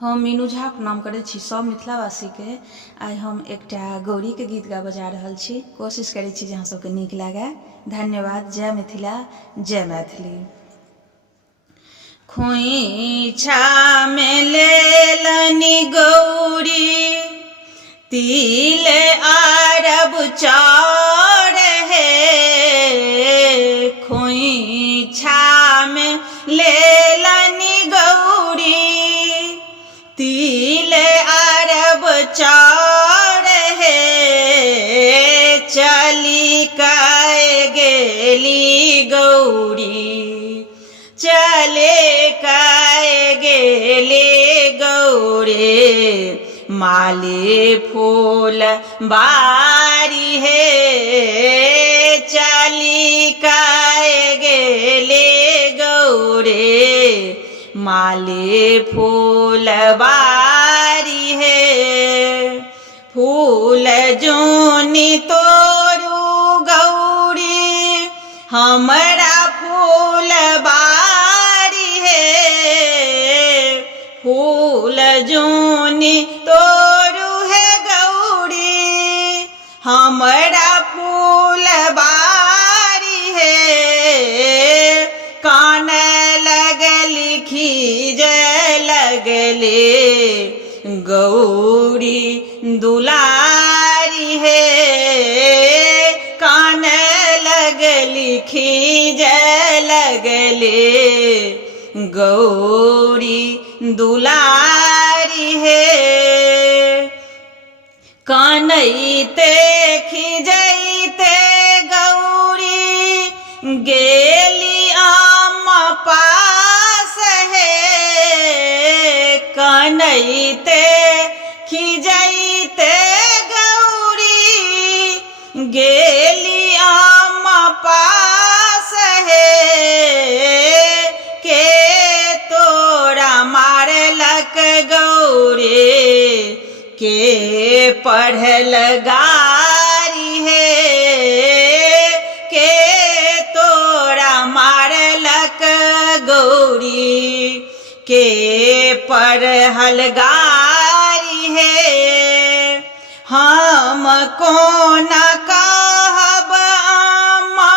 हम मीनू झा प्रणाम करै छी सब मिथिलावासी के। आइ हम एकटा गौरी के गीत गा बजा रहल छी। कोशिश करै छी जे अहाँ सबके नीक लागे। धन्यवाद। जय मिथिला, जय मैथिली। खोइछा में लेलनि गौरी, तिल अरब चाउर हे। खोइछा में लेलनि गौरी, तिल अरब चाउर हे। चली कए गेली गौरी, चले कए गेले गौरे। माले फूल बारी हे, चली कए गेले गौरे। माले फूल बारी हे। फूल जोनी तोरू गौरी, हमरा फूल बारी हे। फूल जोनी तोरू है गौरी, हमरा फूल बारी हे। कान लगली खीज लगले, गौरी दुलारी हे। कान लगली खीज लगले, गौरी दुलारी हे। कानैते खिजैते गौरी, गेली अम्मा पास हे। कानैते खिजैते गौरी, गेली अम्मा पास हे। के तोरा मारलक गौरे, के पढ़ल गारी हे। के तोरा मारलक गौरी, के पढ़ल गारी हे। हम कोना कहब अम्मा,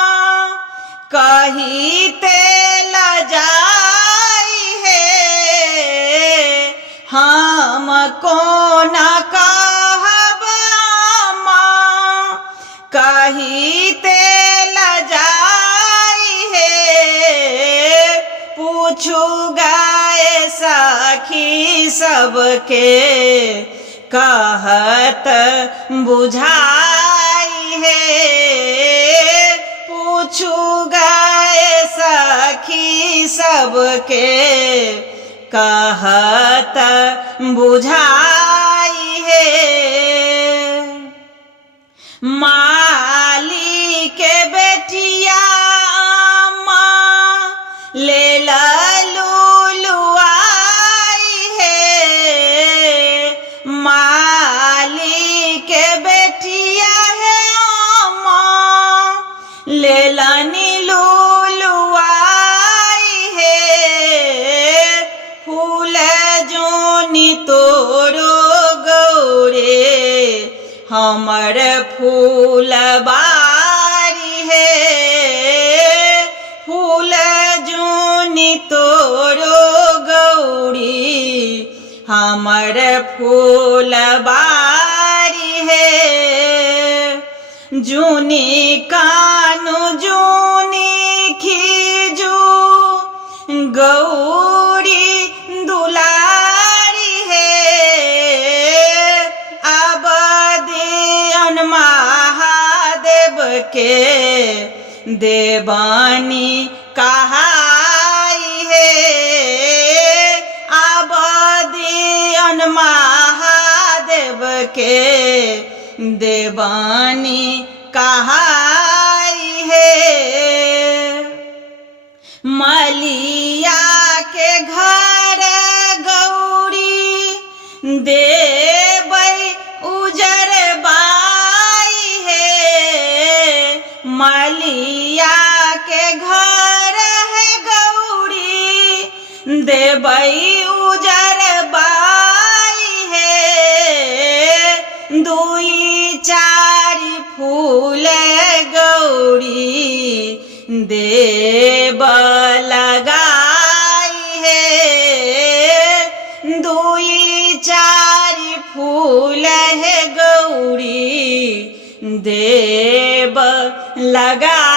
कहिते लजाई हे। हम कोना कहब अम्मा, कहिते लजाई हे। पूछू गाए सखी सबके, कहत बुझाई हे। पूछू गाए सखी सबके, कहत बुझाई हे। माली के बेटिया अम्मा, ले लुलुआई हे। माली के बेटिया है अम्मा, लेलनि लुलुआई हे। फूल जोनी तोरो गौरे, हमर फूल बारी हे। फूल जोनी तोरो गौरी, हमर फूल बारी हे। जूनी कानु जूनी खीजू, गौरी दुलारी हे। अब देन महादेव के, देवानी कहाई हे। अब देन महादेव के, देवानी कहाई हे। मलिया के घर गौरी, देबै उजर बाई हे। मलिया के घर है गौरी, देबै उजर बाई देव लगा